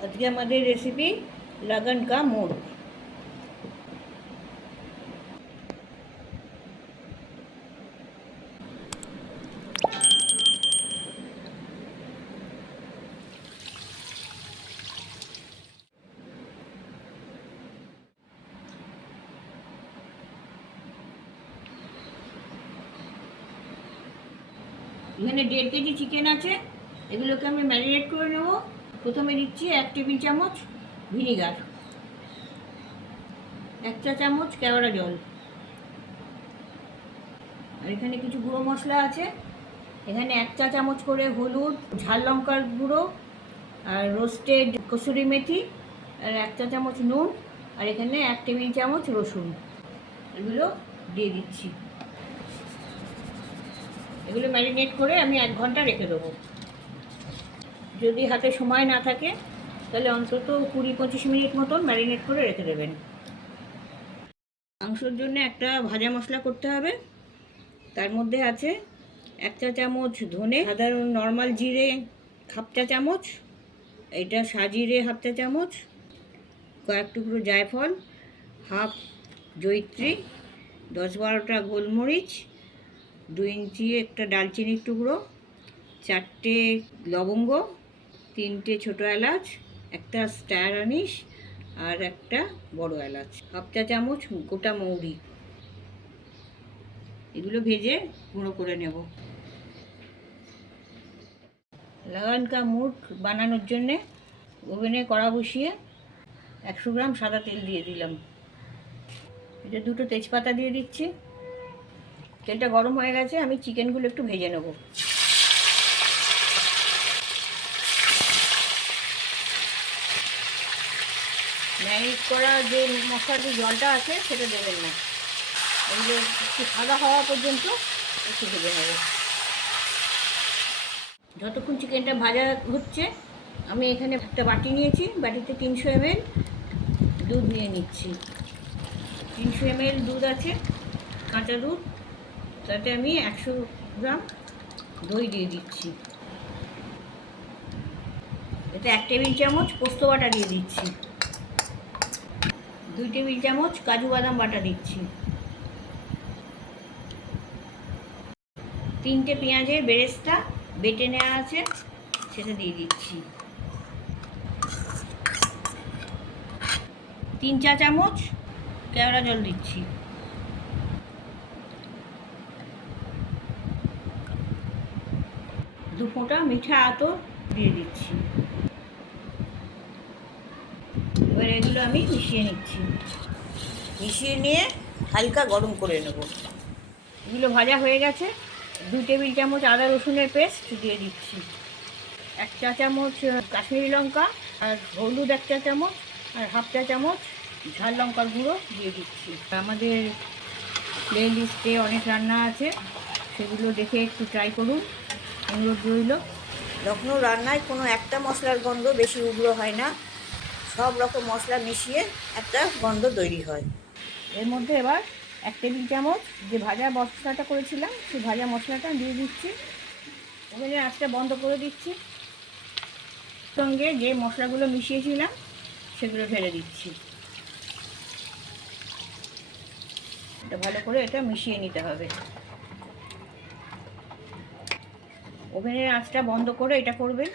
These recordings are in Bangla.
আজকে আমাদের রেসিপি লাগন কা মোড় এখানে দেড় কেজি চিকেন আছে এগুলোকে আমি ম্যারিনেট করে নেব প্রথমে দিচ্ছি এক টেবিল চামচ ভিনিগার, এক চা চামচ কেওড়া জল। আর এখানে কিছু গুঁড়ো মশলা আছে। এখানে এক চা চামচ করে হলুদ, ঝাল লঙ্কার গুঁড়ো, আর রোস্টেড কসুরি মেথি, আর এক চা চামচ নুন, আর এখানে এক টেবিল চামচ রসুন। এগুলো দিয়ে দিচ্ছি। এগুলো ম্যারিনেট করে আমি এক ঘণ্টা রেখে দেবো। যদি হাতে সময় না থাকে, তাহলে অন্তত কুড়ি পঁচিশ মিনিট মতন ম্যারিনেট করে রেখে দেবেন। মাংসর জন্য একটা ভাজা মশলা করতে হবে। তার মধ্যে আছে এক চা চামচ ধনে সাধারণ নর্মাল জিরে হাফ চা চামচ, এটা সাজিরে হাফ চা চামচ, কয়েক টুকরো জায়ফল হাফ জৈত্রী দশ বারোটা গোলমরিচ দু ইঞ্চি একটা ডালচিনির টুকরো, চারটে লবঙ্গ তিনটে ছোটো এলাচ, একটা স্টার আনিস আর একটা বড় এলাচ, হাফ চা চামচ গোটা মৌরি। এগুলো ভেজে গুঁড়ো করে নেব। লাগান কা মুট বানানোর জন্যে ওভেনে কড়া বসিয়ে একশো গ্রাম সাদা তেল দিয়ে দিলাম। এটা দুটো তেজপাতা দিয়ে দিচ্ছি। তেলটা গরম হয়ে গেছে, আমি চিকেনগুলো একটু ভেজে নেব। ম্যারিনেট করা যে মশলার যে জলটা আছে, সেটা দেবেন না। এগুলো একটু সাদা হওয়া পর্যন্ত একটু ভেজে নেব। যতক্ষণ চিকেনটা ভাজা হচ্ছে, আমি এখানে একটা বাটি নিয়েছি। বাটিতে তিনশো এমএল দুধ নিয়ে নিচ্ছি। তিনশো এমএল দুধ আছে, কাঁচা দুধ। তাতে আমি একশো গ্রাম দই দিয়ে দিচ্ছি। এতে এক টেবিল চামচ পোস্ত বাটা দিয়ে দিচ্ছি। দুই টেবিল চামচ কাজু বাদাম বাটা দিচ্ছি। তিনটে পেঁয়াজের বেরেস্তা বেটে নেওয়া আছে, সেটা দিয়ে দিচ্ছি। তিন চা চামচ কেওড়া জল দিচ্ছি। দু ফোঁটা মিঠা আতর দিয়ে দিচ্ছি। এবার এগুলো আমি মিশিয়ে নিচ্ছি। মিশিয়ে নিয়ে হালকা গরম করে নেব। এগুলো ভাজা হয়ে গেছে। দু টেবিল চামচ আদা রসুনের পেস্ট দিয়ে দিচ্ছি। এক চা চামচ কাশ্মীরি লঙ্কা আর হলুদ এক চা চামচ আর হাফ চা চামচ ঝাল লঙ্কার গুঁড়ো দিয়ে দিচ্ছি। আমাদের প্লে লিস্টে অনেক রান্না আছে। সেগুলো দেখে একটু ট্রাই করুন। অনুরোধ রইল। লখনৌ রান্নায় কোনো একটা মশলার গন্ধ বেশি উগ্র হয় না। রকম মশলা মিশিয়ে একটা গন্ধ তৈরি হয়। এর মধ্যে এবার এক টেবিল চামচ যে ভাজা মশলাটা করেছিলাম সেই ভাজা মশলাটা দিয়ে দিচ্ছি। ওখানে আঁচটা বন্ধ করে দিচ্ছি। সঙ্গে যে মশলাগুলো মিশিয়েছিলাম, সেগুলো ঢেলে দিচ্ছি। এটা ভালো করে এটা মিশিয়ে নিতে হবে। ওভেনের আঁচটা বন্ধ করে এটা করবেন।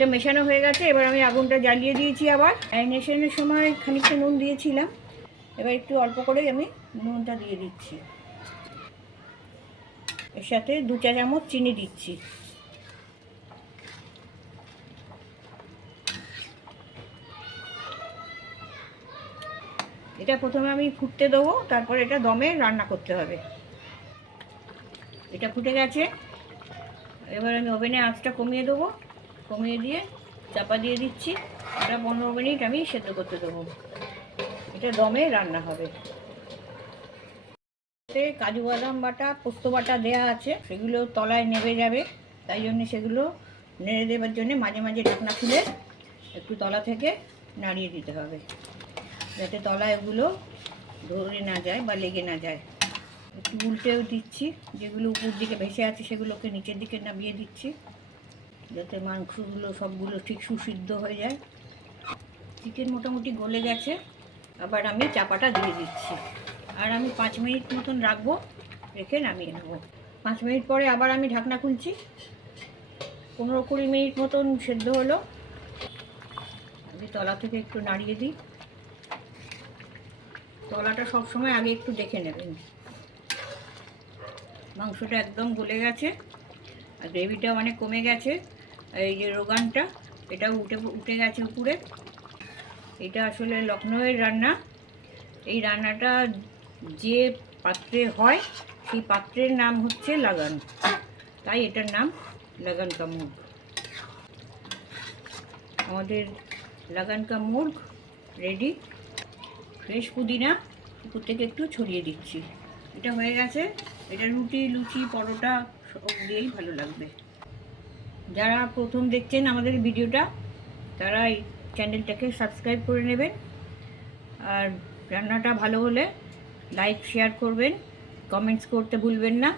এটা মেশানো হয়ে গেছে, এবার আমি আগুনটা জ্বালিয়ে দিয়েছি আবার। ম্যারিনেশনের সময় খানিকটা নুন দিয়েছিলাম, এবার একটু অল্প করেই আমি নুনটা দিয়ে দিচ্ছি। এর সাথে দু চা চামচ চিনি দিচ্ছি। এটা প্রথমে আমি ফুটতে দেবো, তারপর এটা দমে রান্না করতে হবে। এটা ফুটে গেছে, এবার আমি ওভেনে আঁচটা কমিয়ে দেবো। কমিয়ে দিয়ে, চাপা দিয়ে দিচ্ছি। এটা পনেরো মিনিট আমি সেদ্ধ করতে দেবো। এটা দমে রান্না হবে। এতে কাজু বাদাম বাটা, পোস্ত বাটা দেওয়া আছে। সেগুলো তলায় নেবে যাবে। তাই জন্য সেগুলো নেড়ে দেওয়ার জন্য মাঝে মাঝে ঢাকনা খুলে একটু তলা থেকে নাড়িয়ে দিতে হবে। যাতে তলায় এগুলো ধরে না যায় বা লেগে না যায়। একটু উল্টেও দিচ্ছি। যেগুলো উপর দিকে ভেসে আছে সেগুলোকে নিচের দিকে নামিয়ে দিচ্ছি। যাতে মাংসগুলো সবগুলো ঠিক সুসিদ্ধ হয়ে যায়। চিকেন মোটামুটি গলে গেছে। আবার আমি চাপাটা দিয়ে দিচ্ছি। আর আমি পাঁচ মিনিট মতন রাখব। রেখে নামিয়ে নেব। পাঁচ মিনিট পরে আবার আমি ঢাকনা খুলছি। পনেরো কুড়ি মিনিট মতন সেদ্ধ হলো। আমি তলা থেকে একটু নাড়িয়ে দিই। তলাটা সবসময় আগে একটু দেখে নেবেন। মাংসটা একদম গলে গেছে। আর গ্রেভিটা অনেক কমে গেছে। এই যে রোগানটা, এটা উঠে উঠে গেছে উপরে। এটা আসলে লখনৌয়ের রান্না। এই রান্নাটা যে পাত্রে হয়, সেই পাত্রের নাম হচ্ছে লাগান। তাই এটার নাম লাগান কা মুর্গ। আমাদের লাগান কা মুর্গ রেডি ফ্রেশ পুদিনা, উপর থেকে একটু ছড়িয়ে দিচ্ছি। এটা হয়ে গেছে। এটা রুটি, লুচি, পরোটা, সব দিয়েই ভালো লাগবে। যারা প্রথম দেখছেন আমাদের ভিডিওটা, তারা এই চ্যানেলটাকে সাবস্ক্রাইব করে নেবেন। আর রান্নাটা ভালো হলে লাইক, শেয়ার করবেন। কমেন্টস করতে ভুলবেন না।